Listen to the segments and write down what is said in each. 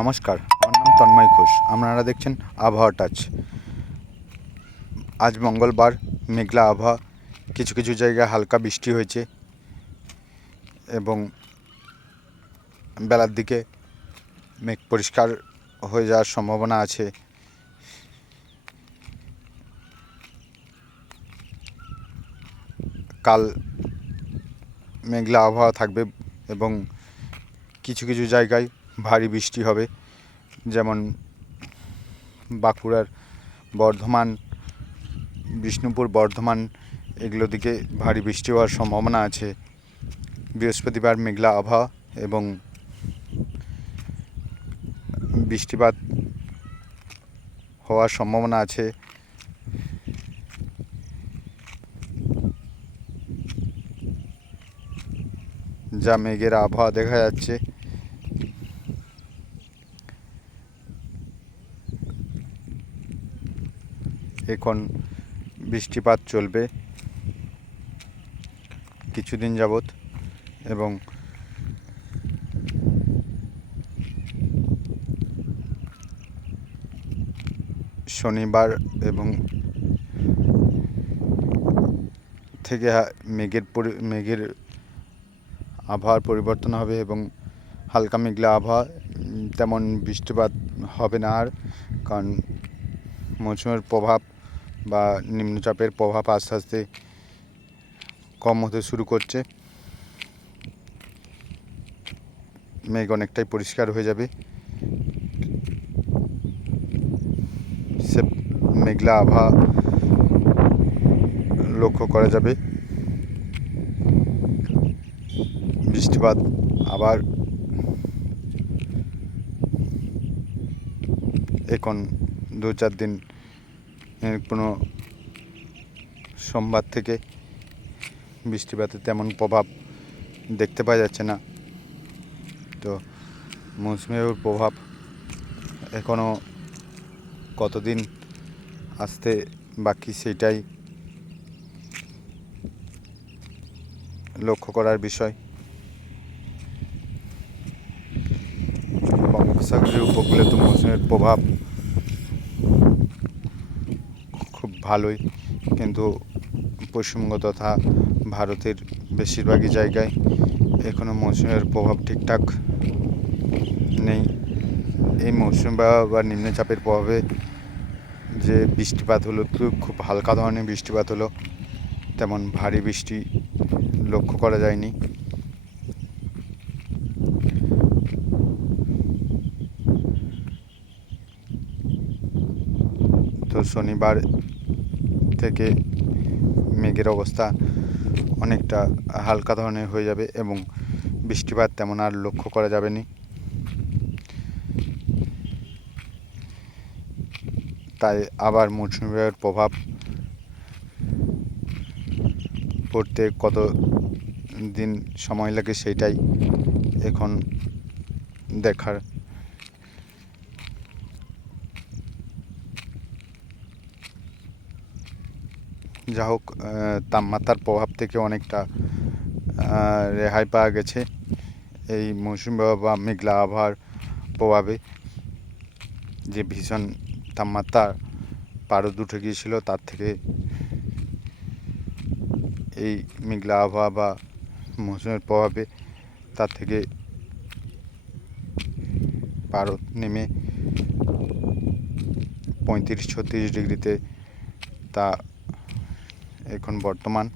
নমস্কার, আমার নাম তন্ময় ঘোষ। আপনারা দেখছেন আবহাওয়া টাচ। আজ মঙ্গলবার, মেঘলা আবহাওয়া, কিছু কিছু জায়গায় হালকা বৃষ্টি হয়েছে এবং বেলার দিকে মেঘ পরিষ্কার হয়ে যাওয়ার সম্ভাবনা আছে। কাল মেঘলা আবহাওয়া থাকবে এবং কিছু কিছু জায়গায় ভারী বৃষ্টি হবে, যেমন বাঁকুড়ার বর্ধমান, বিষ্ণুপুর, বর্ধমান এগুলো দিকে ভারী বৃষ্টি হওয়ার সম্ভাবনা আছে। বৃহস্পতিবার মেঘলা আবহাওয়া এবং বৃষ্টিপাত হওয়ার সম্ভাবনা আছে। যা মেঘের আবহাওয়া দেখা যাচ্ছে। এখন বৃষ্টিপাত চলবে কিছুদিন যাবৎ এবং শনিবার এবং থেকে মেঘের আবহাওয়ার পরিবর্তন হবে এবং হালকা মেঘলা আবহাওয়া, তেমন বৃষ্টিপাত হবে না আর, কারণ মৌসুমের প্রভাব বা নিম্নচাপের প্রভাব আস্তে আস্তে কম হতে শুরু করছে। মেঘ অনেকটাই পরিষ্কার হয়ে যাবে। মেঘলা আবহাওয়া লক্ষ্য করা যাবে। বৃষ্টিপাত আবার এখন 2-4 দিন, কোনো সোমবার থেকে বৃষ্টিপাতের তেমন প্রভাব দেখতে পাওয়া যাচ্ছে না। তো মৌসুমি বায়ুর প্রভাব এখনও কতদিন আসতে বাকি, সেটাই লক্ষ্য করার বিষয়। বঙ্গোপসাগরের উপকূলে তো মৌসুমের প্রভাব খুব ভালোই, কিন্তু পশ্চিমবঙ্গ তথা ভারতের বেশিরভাগই জায়গায় এখনও মৌসুমের প্রভাব ঠিকঠাক নেই। এই মৌসুমি বায়ু বা নিম্নচাপের প্রভাবে যে বৃষ্টিপাত হলো, তো খুব হালকা ধরনের বৃষ্টিপাত হলো, তেমন ভারী বৃষ্টি লক্ষ্য করা যায়নি। তো শনিবার থেকে মেঘের অবস্থা অনেকটা হালকা ধরনের হয়ে যাবে এবং বৃষ্টিপাত তেমন আর লক্ষ্য করা যাবে না। তাই আবার মৌসুমি বায়ুর প্রভাব পড়তে কত দিন সময় লাগে সেটাই এখন দেখার। যা হোক, তাপমাত্রার প্রভাব থেকে অনেকটা রেহাই পাওয়া গেছে এই মৌসুমি বায়ু বা মেঘলা আবহাওয়ার প্রভাবে। যে ভীষণ তাপমাত্রা পারদ উঠে গিয়েছিল, তার থেকে এই মেঘলা আবহাওয়া বা মৌসুমের প্রভাবে তার থেকে পারদ নেমে 35-36 ডিগ্রিতে তা এখন বর্তমান,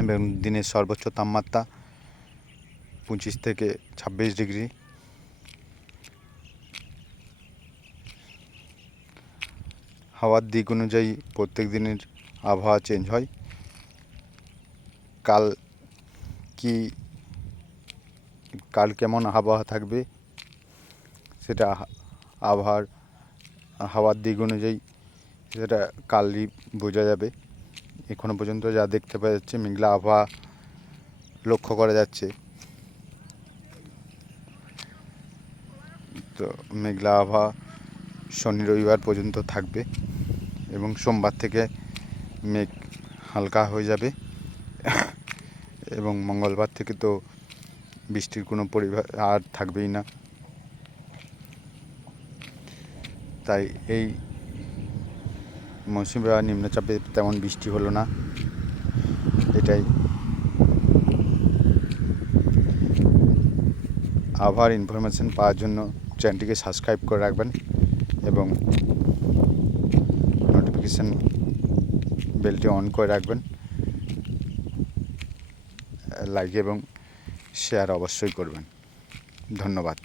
এবং দিনের সর্বোচ্চ তাপমাত্রা 25-26 ডিগ্রি। হাওয়ার দিক অনুযায়ী প্রত্যেক দিনের আবহাওয়া চেঞ্জ হয়। কাল কেমন আবহাওয়া থাকবে সেটা হাওয়ার দিক অনুযায়ী সেটা কালই বোঝা যাবে। এখনো পর্যন্ত যা দেখতে পাওয়া যাচ্ছে, মেঘলা আবহাওয়া লক্ষ্য করা যাচ্ছে। তো মেঘলা আবহাওয়া শনি রবিবার পর্যন্ত থাকবে এবং সোমবার থেকে মেঘ হালকা হয়ে যাবে এবং মঙ্গলবার থেকে তো বৃষ্টির কোনো পরিবার আর থাকবেই না। তাই এই মৌসুমি বা নিম্নচাপে তেমন বৃষ্টি হলো না, এটাই। আবহাওয়ার ইনফরমেশন পাওয়ার জন্য চ্যানেলটিকে সাবস্ক্রাইব করে রাখবেন এবং নোটিফিকেশান বেলটি অন করে রাখবেন। লাইক এবং শেয়ার অবশ্যই করবেন। ধন্যবাদ।